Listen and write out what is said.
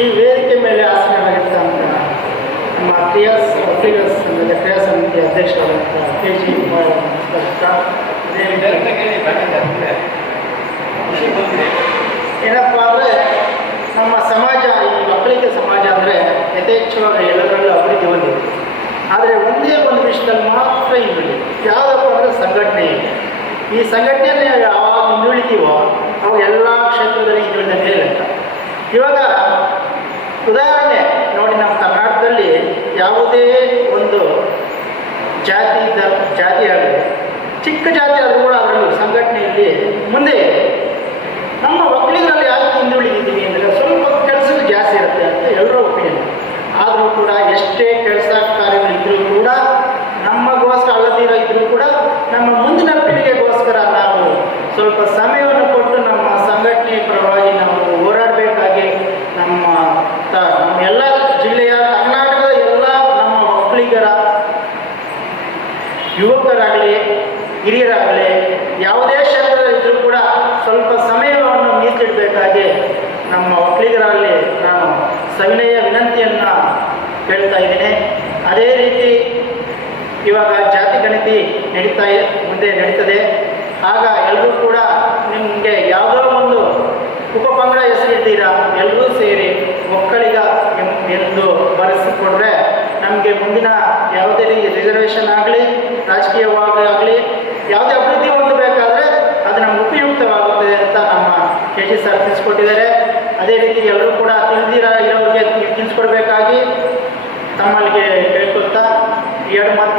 ಈ ವೇದಿಕೆ ಮೇಲೆ ಆಸೀನರಾಗಿರ್ತಕ್ಕಂಥ ನಮ್ಮ ಕ್ರಿಯಾಸ್ ಕ್ರಿಯಾಸ್ ಸಂಘದ ಕ್ರಿಯಾ ಸಮಿತಿ ಅಧ್ಯಕ್ಷರಾದಂಥ ಕೆ ಜಿ ಏನಪ್ಪ ಅಂದರೆ ನಮ್ಮ ಸಮಾಜ, ಈ ಮಕ್ಕಳಿಗೆ ಸಮಾಜ ಅಂದರೆ ಯಥೇಚ್ಛವಾಗಿ ಎಲ್ಲದರಲ್ಲೂ ಅಭಿವೃದ್ಧಿ ಹೊಂದಿದೆ. ಆದರೆ ಒಂದೇ ಒಂದು ವಿಷಯದಲ್ಲಿ ಮಾತ್ರ ಹಿಂದುಳಿದೆ ಯಾವುದಪ್ಪ ಅಂದರೆ ಸಂಘಟನೆ ಇದೆ. ಈ ಸಂಘಟನೆಯಲ್ಲಿ ಯಾವಾಗ ಹಿಂದುಳಿತೀವೋ ಅವು ಎಲ್ಲ ಕ್ಷೇತ್ರದಲ್ಲಿ ಹಿಂದುಳಿದ ಲೆಕ್ಕ ಇವಾಗ ಉದಾಹರಣೆ, ನೋಡಿ ನಮ್ಮ ಕರ್ನಾಟಕದಲ್ಲಿ ಯಾವುದೇ ಒಂದು ಜಾತಿ ದ ಜಾತಿ ಆಗಲಿ, ಚಿಕ್ಕ ಜಾತಿ ಆದರೂ ಕೂಡ ಅದರಲ್ಲಿ ಸಂಘಟನೆಯಲ್ಲಿ ಮುಂದೆ ನಮ್ಮ ಒಕ್ಕಲಿಗರಲ್ಲಿ ಯಾಕೆ ಹಿಂದುಳಿದಿದ್ದೀವಿ ಅಂದರೆ ಸ್ವಲ್ಪ ಕೆಲಸಗಳು ಜಾಸ್ತಿ ಇರುತ್ತೆ ಅಂತ ಎಲ್ಲರೂ ಒಪಿನಿಯನ್ ಆದರೂ ಕೂಡ ಎಷ್ಟೇ ಕೆಲಸ ಕಾರ್ಯಗಳಿದ್ದರೂ ಕೂಡ ನಮಗೋಸ್ಕರ ಅಲ್ಲದಿರೋ ಇದ್ರೂ ಕೂಡ ನಮ್ಮ ಮುಂದಿನ ಪೀಳಿಗೆಗೋಸ್ಕರ ನಾವು ಸ್ವಲ್ಪ ಸಮಯವನ್ನು ಕೊಟ್ಟು ನಮ್ಮ ಸಂಘಟನೆ ಪರವಾಗಿ ನಾವು ಹೋರಾಡಬೇಕಾಗಿ ನಮ್ಮ ತ ನಮ್ಮ ಎಲ್ಲ ಜಿಲ್ಲೆಯ ಕರ್ನಾಟಕದ ಎಲ್ಲ ನಮ್ಮ ಒಕ್ಕಲಿಗರ ಯುವಕರಾಗಲಿ, ಹಿರಿಯರಾಗಲಿ, ಯಾವುದೇ ಕ್ಷೇತ್ರದಲ್ಲಿದ್ದರೂ ಕೂಡ ಸ್ವಲ್ಪ ಸಮಯವನ್ನು ಮೀಸಲಿಡಬೇಕಾಗಿ ನಮ್ಮ ಒಕ್ಕಲಿಗರಲ್ಲಿ ನಾನು ಸವಿನಯ ವಿನಂತಿಯನ್ನು ಹೇಳ್ತಾ ಇದ್ದೇನೆ. ಅದೇ ರೀತಿ ಇವಾಗ ಜಾತಿ ಗಣತಿ ನಡೀತಾ ಮುಂದೆ ನಡೀತದೆ. ಆಗ ಎಲ್ಲರೂ ಕೂಡ ನಿಮಗೆ ಯಾವುದೋ ಒಂದು ಉಪಪಂಗಡ ಹೆಸರಿದ್ದೀರಾ ಎಲ್ಲರೂ ಸೇರಿ ಒಕ್ಕಲಿಗ ಮುಂದಿನ ಯಾವುದೇ ರೀತಿ ರಿಸರ್ವೇಷನ್ ಆಗಲಿ ರಾಜಕೀಯವಾಗಿ ಆಗಲಿ, ಯಾವುದೇ ಅಭಿವೃದ್ಧಿ ಹೊಂದಬೇಕಾದ್ರೆ ಅದು ನಮ್ಗೆ ಉಪಯುಕ್ತವಾಗುತ್ತೆ ಅಂತ ನಮ್ಮ ಕೆ ಜಿ ಸರ್ ತಿಳಿಸ್ಕೊಟ್ಟಿದ್ದಾರೆ. ಅದೇ ರೀತಿ ಎಲ್ಲರೂ ಕೂಡ ತಿಳಿದಿರ ಇರೋರಿಗೆ ತಿಳಿಸ್ಕೊಡ್ಬೇಕಾಗಿ ತಮ್ಮಲ್ಲಿಗೆ ಕೇಳ್ಕೊಳ್ತಾ ಎರಡು ಮಾತು